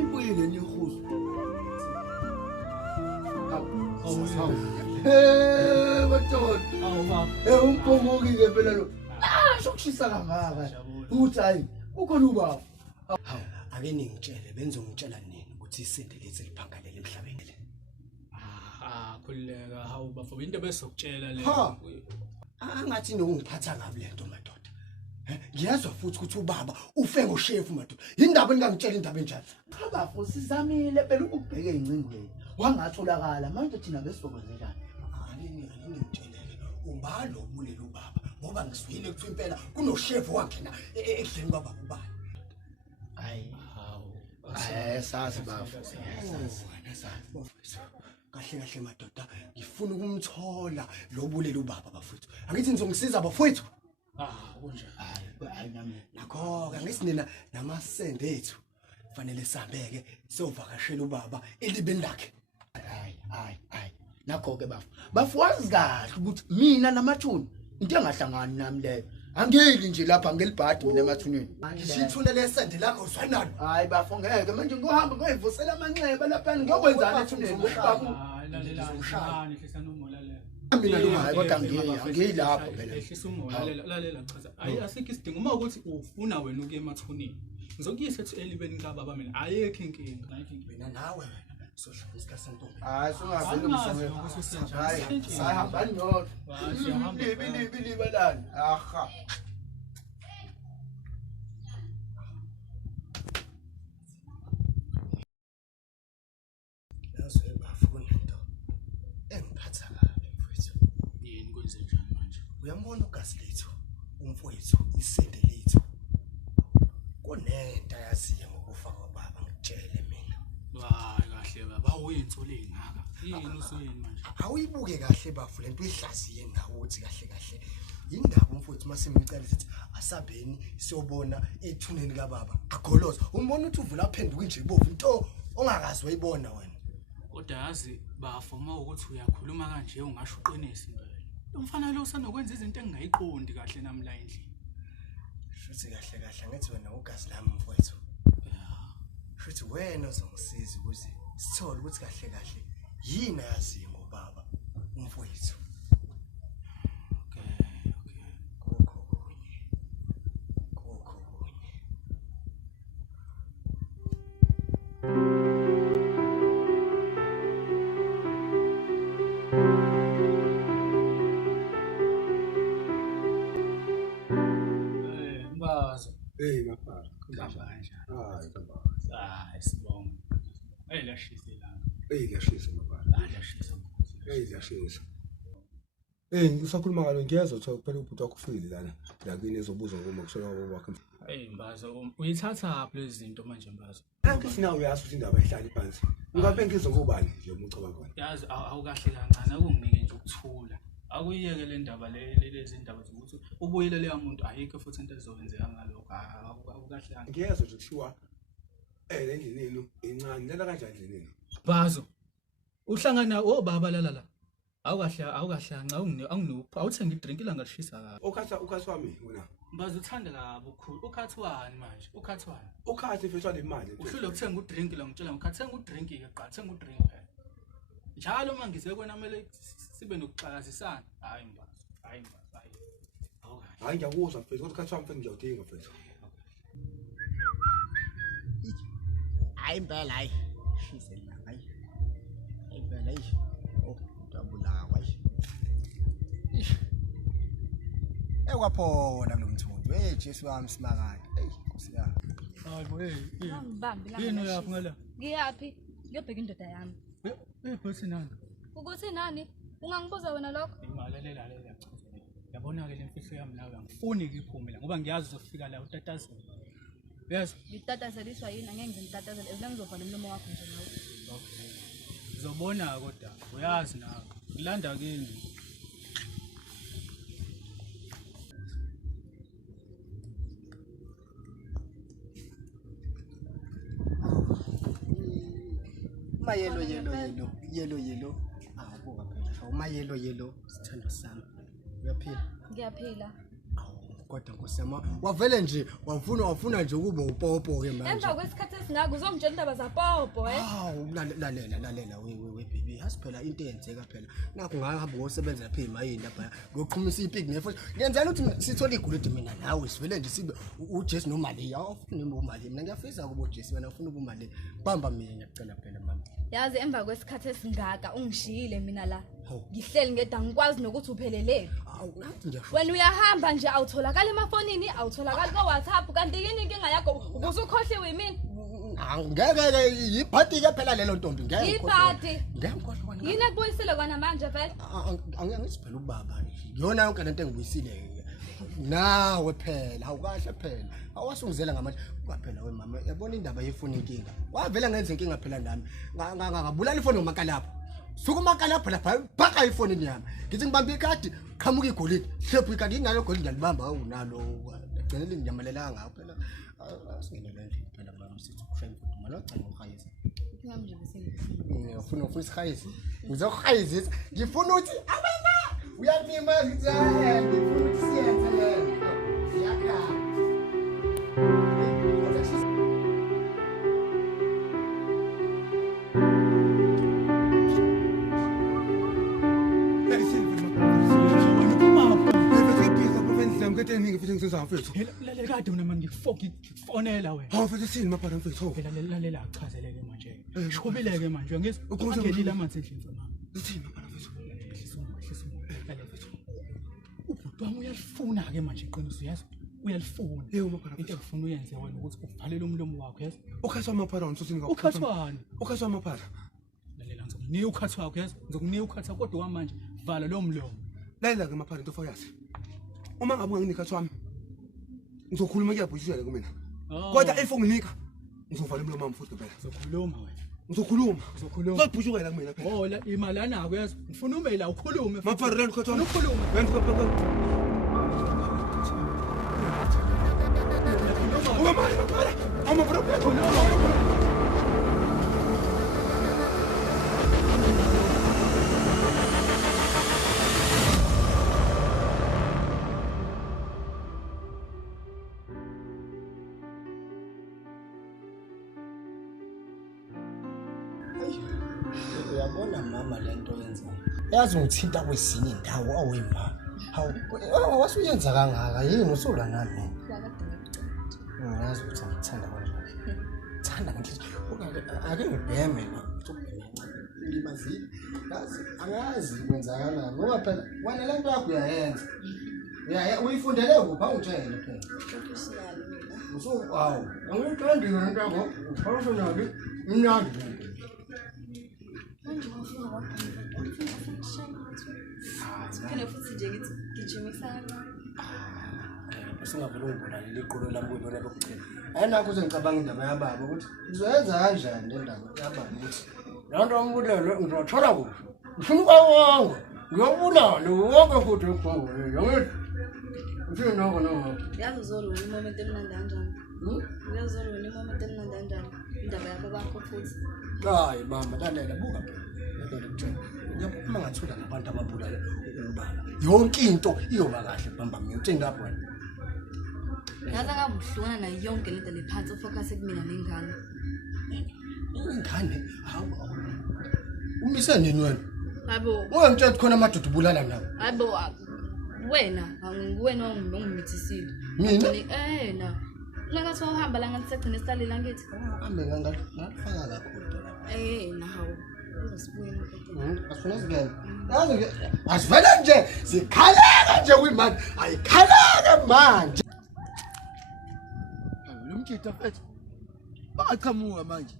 impuyile nihuzo bathona umphomuki-ke phela lo sokushisa kangaka ukuthi hayi ukhona ubaba ake ningitshele benzongitshela nini ukuthi isinde lethu liphangalele emhlabeni le khuleka hawu bafo into besokutshela le angathi nokungiphatha kabi lento madoda ngiyazwa futhi ukuthi ubaba ufe ngoshefu madoda indaba engangitshela indaba enjalo abafo sizamile phela ukubheka ezingcingweni wangatholakala manje thina besizokwenzelana ningitsheleke ubalo bulela ubaba ngoba ngiswile kuthi impela kunoshefu wangena ekudleni kwababa ubaba sazi bafo kahle kahle madoda ngifuna ukumthola lo bulela ubaba bafowethu angithi nizongisiza bafowethu hayi nami nakho ngithi nina namasende ethu fanele sihambeke siyovakashela ubaba elibeni lakhe hayi nakho-ke bafo wazi kahle ukuthi mina namathuni into engahlangani nami leyo angeli nje lapha ngelibhadi mina emathuneni sithunele esende lakho uzwanalo hayi bafo ngeke manje ngohamba ngoyivusela amanxeba lapha ngiyokwenzana ethuneni mina lo hayi kodwa ngiyilapho phela ehlisa umoya lalela chaza asikho isidingo uma ukuthi ufuna wena ukuya emathuneni ngizokuyisa ethi elibeni kababa mina ayekho inkinga mina nawe sohlala isikhathi sentombi hayi sungaveli umsebenzi hayi hamba nyodwa libalani aha yazi bafuna into engiphatha kabi mfowethu yini kwenze njani manje uyambona ugazi lethu umfowethu isende lethu kunento yaziyo ngokufa kwababa ngitshele mina hayi kahle baba uyintsolo engaka yini usuyini manje awuyibuke kahle bafu lento ihlaziye nawe ukuthi kahle kahle indaba umfowethu masimcela sithi asabheni siyobona ethuneni kababa agoloza umbona ukuthi uvula aphenduka nje ibovu into ongakazi wayibona wena kodwa yazi bafoma ukuthi uyakhuluma kanje ungasho uqinisa impela umfana lo usanokwenza izinto engingayiqondi kahle nami la endlini futhi kahle kahle ngithi wena ugazi lami mfowethu futhi wena uzongisiza ukuthi sithole ukuthi kahle kahle yini yazi ngobaba umfowethu hey bafana kamba kanjani hayi sibonga lashisa ilanga lashisa bafana lashisa lashisa ngisakhuluma ngalo ngiyezwa ukuthi kuphela ubhuti wakho ufile lana la kini ezobuza ngoma kushola kwakho mbazo uyithatha phi lezi zinto manje mbazo angithi nawe uyazi ukuthi indaba ihlala phansi ungabe ngizokubani nje umuntu cabanga yazi awukahle kancane akunginike nje ukuthula akuyiyeke le ndaba lezi ndaba zokuthi ubuyile leya muntu ayikho futhi into ezokwenzeka ngalokho awukahle kancane ngiyezwa nje kuthiwa endlini yenu incane lena kanjani endlini Bazo uhlangana obaba la awukahle anginupha awuthenga idrink ilanga lishisa kabi ukhathi wami wena Mbazo uthanda kabi ukhulu ukhathi wani manje ukhathi mfethu wale imali uhlule ukuthenga udrink la ngitshela ngikhathi thenga udrink ke qala thenga udrink phela njalo mangize kwena mele sibe nokuxakazisana hayi Mbazo hayi ngiyakuzwa mfethu kodwa ukhathi wami mfethu ngiyawudinga mfethu hayi impela hayi shise la hayi impela hayi dabulawa ekwaphona kulomthundo Jesu wami simakade Nkosi yami hayibo ngibambi la yini yaphi ngala ngiyapi ngiyobheka indoda yami bese nani ukuthi nani ungangibuza wena lokho imalalela yachaza yabona ke lemfihlo yami nawe angifuni ikuphume la ngoba ngiyazi uzofika la utatazela yes ngitatazeliswa yini angeke ngitatazele ezina ngizovala umlomo wakho nje nawe okay uzobona kodwa uyazi nawe ngilanda kini yellow abuka phela uma yellow sithando sami uyaphila ngiyaphila kodwa nkosiyama wavele nje wafuna nje ukuba upopo ke manje. Emva kwesikhathi esingaka uzongitshela indaba zapopo Hawu lalela we baby asiphela into eyenzeka phela. Nakho ngahamba ngosebenza lapha emayini lapha. Ngoqhumisa ipiki nefuthi. Ngenzela ukuthi sithole igolide mina nawe sivele nje sibe uJesse noMali. Awufuni uMali. Mina ngiyafisa ukuba uJesse wena ufuna uMali. Bamba mina ngiyacela phela mama. Yazi emva kwesikhathi esingaka ungishiyile mina la. Ngihleli ngeda ngikwazi nokuthi uphelele. Awu ngathi nje. Wena uyahamba nje awutholakala emafonini, awutholakala ko WhatsApp kanti yini inkinga yakho? Ukuze ukhohliwe yimini? Ngeke yiphathi ke phela lelo ntombi ngeke. Yiphathi. Ngiyamkhohlwa. Yini ekubuyisile kwana manje vele? Angisiphela ubaba. Yona yonke lento engibuyisile. Nawe phela awukahle phela. Awasungizela ngamanje kwaphela wemama. Yabona indaba yefoni inkinga. Wavela ngenza inkinga phela nami. Ngabulala ifoni ngomakalapha. Suka umakalapha lapha phaka ifoni yami. Ngithi ngibambe ikhadi qhamuka igolide. Hlephu ikhadi inalo golide ngiyalibamba awunalo. Ngicela linyamelela ngapha phela. Asingenele nje phela mama sithi uframe mana ucela ukhayisa. Ngamanje bese. Ngifuna isikhayisi. Ngizokhayizisa. Ngifuna ukuthi ababa uyapima ukuthi ngifuna ukuthi siyenze lento. Siyakha. Lalela kade mina manje ngifonela wena. Hawu mfethu sini maphara mfethu. Phela lalela achazeleke manje. Shobeleke manje ngizwe ungenile amanzi endlini mama. Sithini maphara mfethu. Lalela mfethu. Ubhuti wami uyalifuna ke manje iqiniso yazi. Uyalifuna. Yebo maphara. Into engifuna uyenze wena ukuthi uvalele umlomo wakho yazi. Ukhathwa maphara unsosini kakhulu. Ukhathwana. Ukhathwa maphara. Lalela ngizokunika ukhatha wakho yazi. Ngizokunika ukhatha kodwa kwamanje vala lo mlomo. Lalela ke maphara into foyazi. Uma ngabe unganginika wami ngizokhuluma kuyabhujisela kumina. Kodwa if unginika ngizovala umlomo wami futhi phela. Uzokhuluma wena. Ngizokhuluma. Uzobhujukela kumina phela. Oh la imali anako yazi. Ngifuna ume la ukhulume. Maphara rent kodwa ukhulume. Rent Uyabona mama lento yenza. Yazi ngithinta kwezinye indawo awema. Hawu wasuyenza kangaka yini usola nami. Ngazi ukuthi ngithanda kanjani. Thanda ngenhliziyo. Ake ngibheme la. Ngibazile. Yazi angazi kwenzakalani ngoba phela wena lento yakho uyayenza. Uyifundele kuphi awutshele phela. Professional mina. Awu, angithandi lento yakho. Professional imnandi lento. Manje ngifuna Siphinde futhi nje ngithi gijimisa Singavele ungibona liqolo lami kulona lokugcina. Ayinakho ngicabanga indaba yababa ukuthi ngizoyenza kanjani le ndaba yababa ukuthi lonto umbulelo ngizothola kuphi. Ngifuna ukwawonga. Ngiyobulala wonke futhi ekhongwe. Yonke. Ngifuna noko noko. yazi uzolona imoment emnandi kanjani. Uyazolona imoment emnandi kanjani. Indaba yakho bakho futhi. Hayi mama lalela buka phela ukutshela. Ngiyaphuma ngathola nabantu ababulala ubala. Yonke into iyoba kahle bamba ngiyotshela lapho wena. Yazi akabuhlungana nayo yonke lento lephansi ufocus kumina nengane. Ingane hawu. Umise nini wena? Yabo. Ungangitshela khona amadoda ubulala nawe. Yabo wena angikuwena ongimithisiwe. Mina? Na. Lakathi uhamba la ngathi segcina isitalila ngithi. Hambe ngafaka kakhulu lapha. Na hawo. Uzosibuya emphethweni. Asifuna sigele. Yazi asivele nje sikhaleka nje kuyimanje. Ayikhaleka manje. Lo mtshita mfethu. Baqhamuka manje.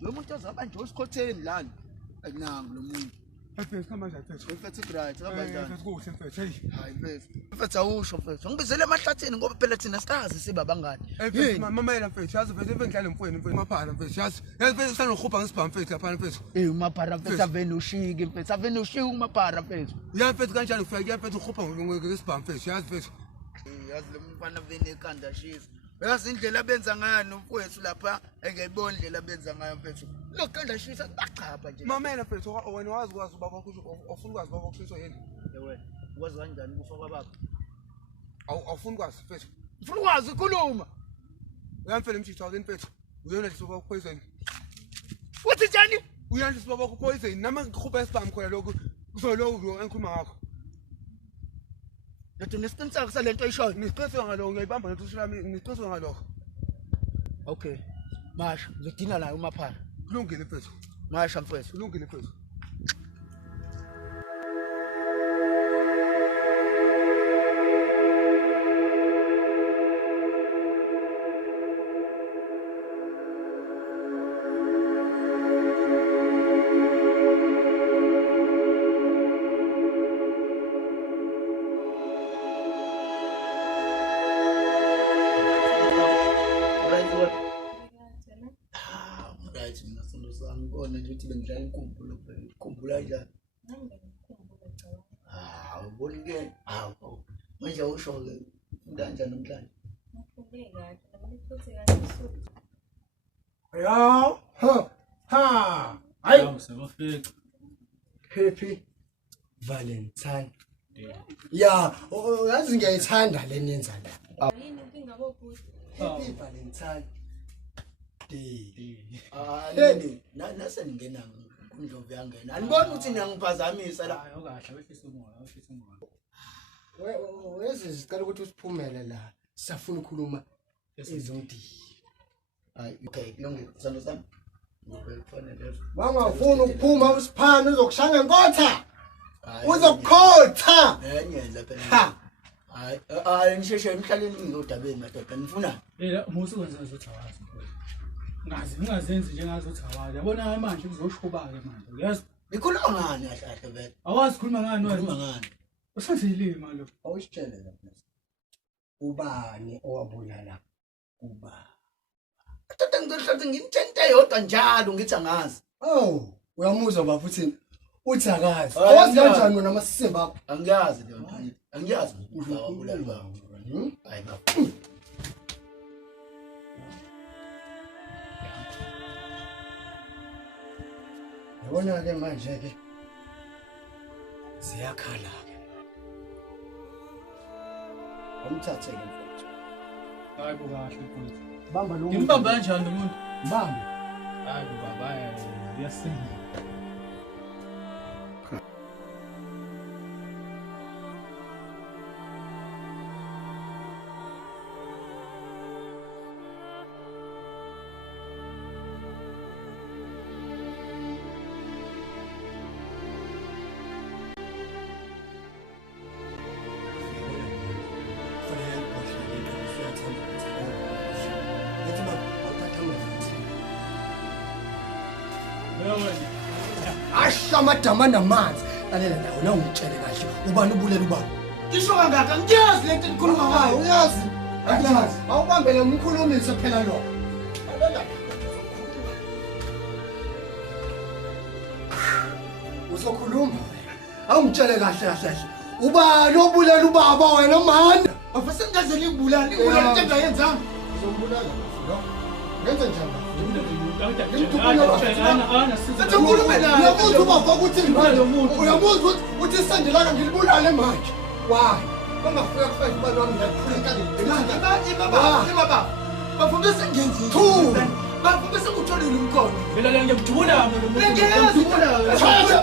Lo muntu azaba nje usikhotheni lana. Akunanga lo muntu. Mfethu khamba kanjani mfethu? Mfethu right, hamba njani? Mfethu kuhle mfethu. Hayi mfethu. Mfethu awusho mfethu. Ngibizele emahlathini ngoba phela thina sikazi siba bangani. Mfethu mama yena mfethu yazi mfethu ngidlala emfweni mfethu maphara mfethu yazi. Yazi mfethu usanokhupha ngisibha mfethu lapha mfethu. Umapara mfethu avene ushike mfethu avene ushike umapara mfethu. Ya mfethu kanjani ufika mfethu ukhupha ngisibha mfethu yazi mfethu. Yazi lo mfana vene ekhanda shisa. Yazi indlela benza ngayo nomfowethu lapha engiyibona indlela benza ngayo mfethu. Lo khanda shisa bachapha nje. Mama yena mfethu wena wazi ubaba kusho ufuna ukwazi baba kusho yini? Ewe. ukwazi kanjani ukufa kwababa? Awufuni ukwazi mfethu. Ngifuna ukwazi ukukhuluma. Uyamfela umshitho wakini mfethu. Uyona lisibaba poison. Uthi njani? Uyona lisibaba poison. Nama ngikhupha isibhamu khona lokho. Kuzoloku enkhuluma ngakho. Yathi nesiqiniseko salento ayishoyo. Ngiqiniseka ngalokho ngiyayibamba nethushu lami ngiqiniseka ngalokho. Okay. Masha, ngidina naye uMaphara. Kulungile mfethu. Masha mfethu. Kulungile mfethu. Ngibona nje ukuthi bengidlala inkumbulo phela. Ukhumbula njani? Ubona ke? Manje usho ke kanjani namhlanje? Ya, ha. Hayi, sebafika. Happy Valentine. Ya, yazi ngiyayithanda le niyenza la. Yini inkinga bobhuti? Happy Valentine Day. Hey, nase ngena kundlovu yangena. Anibona ukuthi ngiyangiphazamisa la. Hayi okahle wehlisa umoya. Wezi sicela ukuthi usiphumele la. Siyafuna ukukhuluma izodi. Hayi, okay, kulungile. Sando sami. Ngikufanele. Wangafuna ukuphuma usiphana uzokushaya enkotha. Uzokhotha. Yenza phela. Hayi, ngisheshe emhlaleni ngizodabeni madoda. Nifuna? Musu kwenza ukuthi awazi. Ungazenzi njengazo ukuthi awazi. Yabona manje kuzoshuba ke manje. Uyazi? Nikhuluma ngani kahle vele? Awazi khuluma ngani wena? Khuluma ngani? Usazilima lo. Awusitshele lapha. Ubani owabulala ubaba? Tata ngizohlathi ngimthente yodwa njalo ngithi angazi. Oh, uyamuzwa baba uthini? Uthi akazi. Hayi, Awazi kanjani wena amasimba akho? Angiyazi le nto. Angiyazi ukuthi wabulala baba. Hayi baba. Yabona ke manje ke siyakhala ke. Umthathe ke mfowethu. Hayi bukahle mfowethu. Bamba lo muntu. Ngimbamba kanjani umuntu? Bamba. Hayi baba uyasinda. Asha madama namanzi. Lalela nawe na ungitshele kahle. Ubani ubulela ubaba? Ngisho kangaka ngiyazi lento engikhuluma ngayo. Uyazi? Angiyazi. Awubambele umkhulumise phela lo. Uzokhuluma. Awungitshele kahle kahle. Ubani obulela ubaba wena mani? Afase ngazeli ngibulala, ngibulala into engayenzanga. Uzombulala lo. Yenze njani? Sethi ukhulume naye. Uyabuza ubaba ukuthi uyabuza ukuthi isandela ngilibulale manje. Why? Bangafika kufika ubani wami ngiyaqhubeka Baba. Bafundise ngenzini. Bafundise ukutholile umkhono. Phela ngiyamjula lo muntu. Ngiyazibulala. Ngiyaqhubeka.